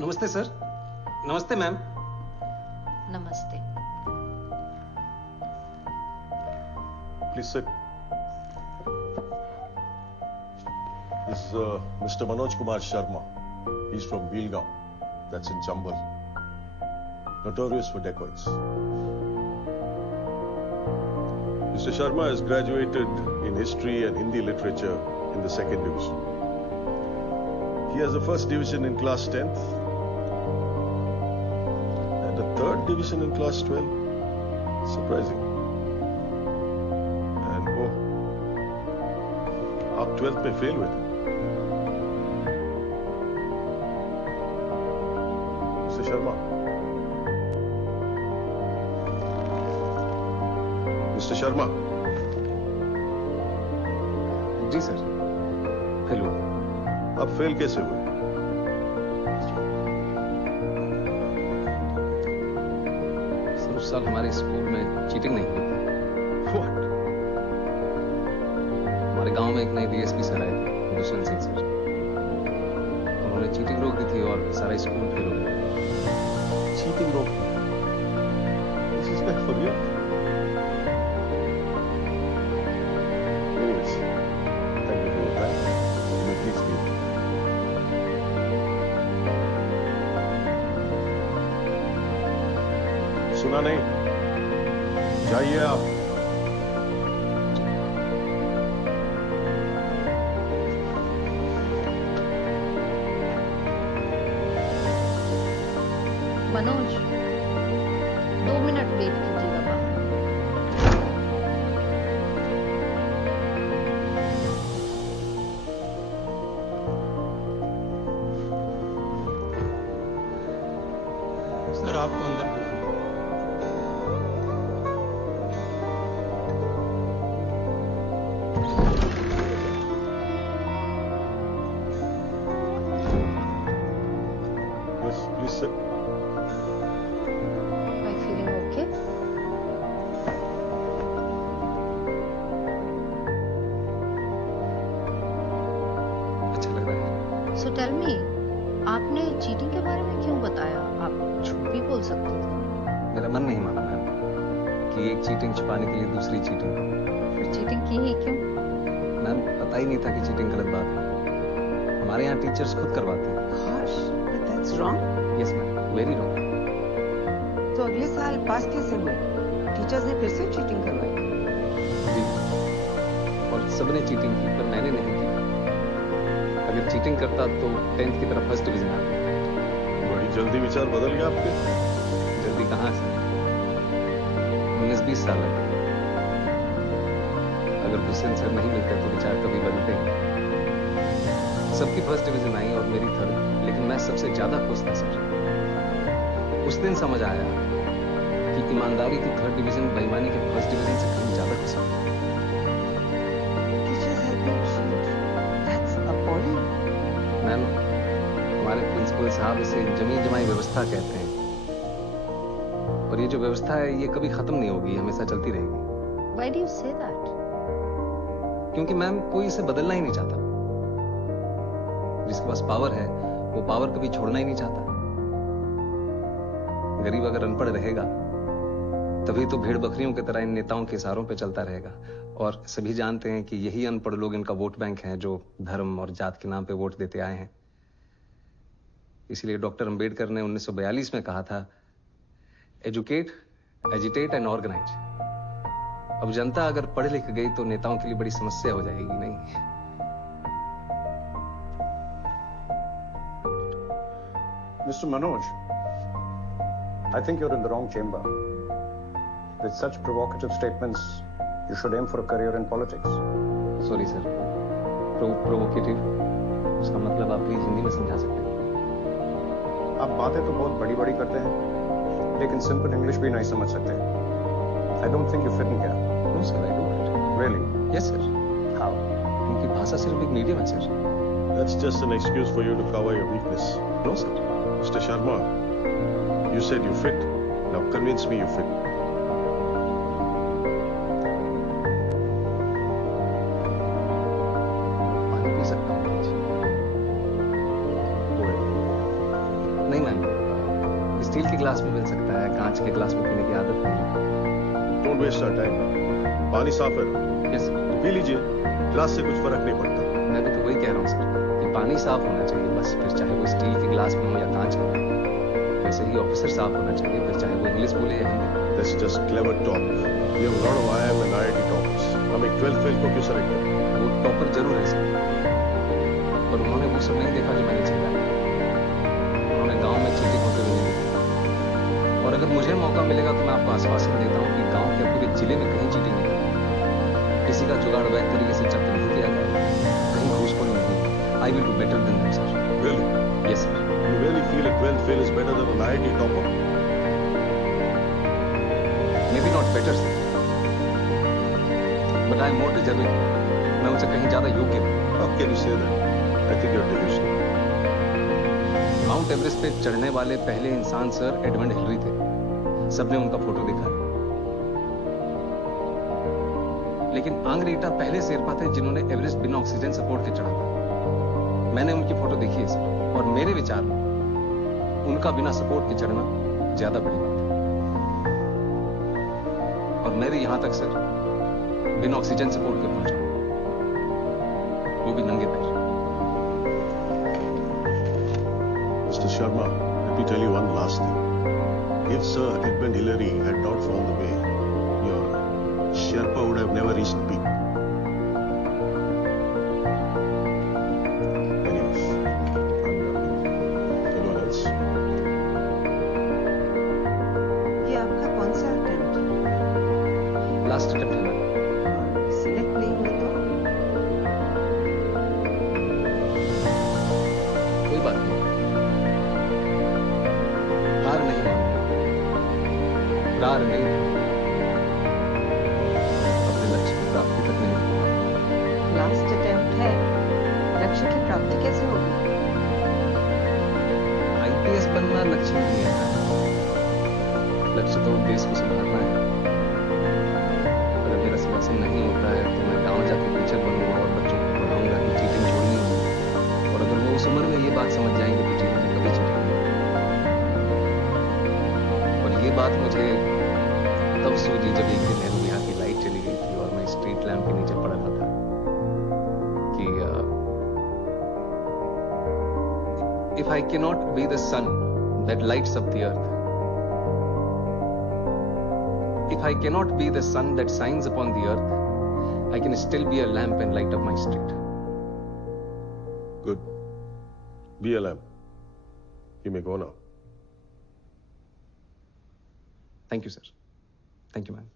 नमस्ते सर। नमस्ते मैम। नमस्ते। Please sit. This is Mr. Manoj Kumar Sharma. He's from Belgaum. That's in Chambal. Notorious for dacoits. Mr. Sharma has graduated in history and Hindi literature in the 2nd division. He has a 1st division in class 10th and a 3rd division in class 12. Surprising. And oh, आप 12th में fail हुए थे। Mr. Sharma. Mr. Sharma. जी sir, fail हुआ। आप fail कैसे हुए? Sir उस साल हमारे स्कूल में चीटिंग नहीं हुई थी। What? हमारे गांव में एक नए डीएसपी सर आए थे, दुष्यंत सिंह सर। उन्होंने चीटिंग रोक दी थी और सारा स्कूल फेल हो गया। Cheating rope. This is like for real. Anyways, thank you for your time. You may please leave. सुना नहीं? जाइए आप। मनोज, 2 मिनट वेट कीजिएगा बाहर। सर आपको अंदर बुलाया। Yes, please sit. Are you feeling okay? अच्छा लग रहा है। So tell me, आपने चीटिंग के बारे में क्यों बताया? आप झूठ भी बोल सकते थे। मेरा मन नहीं माना मैम कि एक चीटिंग छुपाने के लिए दूसरी चीटिंग। फिर चीटिंग की ही क्यों? मैम पता ही नहीं था कि चीटिंग गलत बात है। हमारे यहाँ टीचर्स खुद करवाते हैं। Gosh, but that's wrong. Yes ma'am, very wrong. तो अगले साल पास कैसे हुए? टीचर्स ने फिर से चीटिंग करवाई। जी, और सबने चीटिंग की पर मैंने नहीं की। अगर चीटिंग करता तो 10th की तरफ 1st डिवीजन आता। बड़ी जल्दी विचार बदल गया आपके। जल्दी कहाँ से? 19-20 साल लगे। अगर दुष्यंत सर नहीं मिलते तो विचार कभी बदलते हैं। सबकी 1st डिवीजन आई और मेरी 3rd, लेकिन मैं सबसे ज्यादा खुश था सर। उस दिन समझ आया कि ईमानदारी की 3rd डिवीजन बेईमानी के 1st डिवीजन से कहीं ज्यादा खुश हूं। Teachers help you cheat. That's appalling. Ma'am, हमारे प्रिंसिपल साहब इसे जमी जमाई व्यवस्था कहते हैं। और ये जो व्यवस्था है ये कभी खत्म नहीं होगी, हमेशा चलती रहेगी। Why do you say that? क्योंकि मैम कोई इसे बदलना ही नहीं चाहता। जिसके पास पावर है वो पावर कभी छोड़ना ही नहीं चाहता। गरीब अगर अनपढ़ रहेगा तभी तो भेड़ बकरियों की तरह इन नेताओं के इशारों पे चलता रहेगा। और सभी जानते हैं कि यही अनपढ़ लोग इनका वोट बैंक हैं जो धर्म और जात के नाम पे वोट देते आए हैं। इसलिए डॉक्टर अंबेडकर ने 1942 में कहा था, एजुकेट, एजिटेट एंड ऑर्गेनाइज। अब जनता अगर पढ़ लिख गई तो नेताओं के लिए बड़ी समस्या हो जाएगी। नहीं, Mr. Manoj, I think you're in the wrong chamber. With such provocative statements, you should aim for a career in politics. Sorry sir, provocative उसका मतलब आप प्लीज हिंदी में समझा सकते हैं? आप बातें तो बहुत बड़ी बड़ी करते हैं, लेकिन सिंपल इंग्लिश भी नहीं समझ सकते। I don't think you fit in here. No sir, I do it. Really? Yes sir, How? क्योंकि भाषा सिर्फ एक मीडियम है sir. That's just an excuse for you to cover your weakness. No sir, Mr. Sharma, you said you fit. Now convince me you fit. पानी P सकता हूँ please? Go ahead. Steel के glass में मिल सकता है, कांच के ग्लास में पीने की आदत नहीं है। Don't waste our time. पानी साफ है ना? यस तो पी लीजिए, ग्लास से कुछ फर्क नहीं पड़ता। मैं भी तो वही कह रहा हूँ सर कि पानी साफ होना चाहिए बस, फिर चाहे वो स्टील के ग्लास में हो या कांच का। वैसे ही ऑफिसर साफ होना चाहिए, फिर चाहे वो इंग्लिश बोले या Hindi. That's just clever talk. We have a lot of IIM and IIT toppers. हम एक 12th फेल को क्यों सेलेक्ट करें? वो टॉपर जरूर है सर, पर उन्होंने वो सब नहीं देखा जो मैंने देखा। उन्होंने गांव में चीटिंग होते हुए नहीं देखी। और अगर मुझे मौका मिलेगा तो मैं आपको आश्वासन देता हूँ कि गांव के पूरे जिले में कहीं चीटिंग नहीं होगी। किसी का जुगाड़ वैध तरीके से जब्त नहीं किया गया, कहीं घूसखोरी नहीं हुई। I will do better than them, sir. Really? Yes, sir. You really feel a 12th fail is better than an IIT topper? Maybe not better, sir. But I am more deserving. मैं उनसे कहीं ज्यादा योग्य हूँ। How can you say that? I think you're delusional. Mount Everest पे चढ़ने वाले पहले इंसान सर एडमंड हिलरी थे। सबने उनका फोटो देखा है। लेकिन आंग्रेटा पहले शेरपा थे जिन्होंने एवरेस्ट बिना ऑक्सीजन सपोर्ट के चढ़ा था। मैंने उनकी फोटो देखी है सर, और मेरे विचार में उनका बिना सपोर्ट के चढ़ना ज्यादा बड़ी बात है। और मैं भी यहां तक सर बिना ऑक्सीजन सपोर्ट के पहुंचा, वो भी नंगे पैर। Mr. Sharma, let me tell you one last thing. If Sir Edmund Hillary had not found the way, your Sherpa would have never reached the peak. Anyways, anyone else? ये आपका कौन सा अटेम्प्ट? लास्ट अटेम्प्ट है ma'am. Select नहीं हुए तो कोई बात नहीं, हार नहीं मानूंगा, प्रार नहीं रहूंगा, अपने लक्ष्य की प्राप्ति तक नहीं रहूंगा। लास्ट अटेम्प्ट है, लक्ष्य की प्राप्ति कैसे होगी? आईपीएस बनना लक्ष्य नहीं है, लक्ष्य तो देश को सुधारना है। अगर मेरा सिलेक्शन नहीं होता है तो मैं गांव जाके टीचर बनूंगा और बच्चों को पढ़ाऊंगा कि चीटिंग छोड़नी होगी। और अगर वो उस उम्र में ये बात समझ जाएंगे तो जीवन में कभी चीटिंग नहीं होगी। और ये बात मुझे तब सूझी जब एक दिन नेहरू विहार की लाइट चली गई थी और मैं स्ट्रीट लैंप के नीचे पड़ रहा था कि if I cannot be the sun that lights up the earth, if I cannot be the sun that shines upon the earth, I can still be a lamp and light up my street. Good. Be a lamp. You may go now. Thank you, sir. Thank you, ma'am.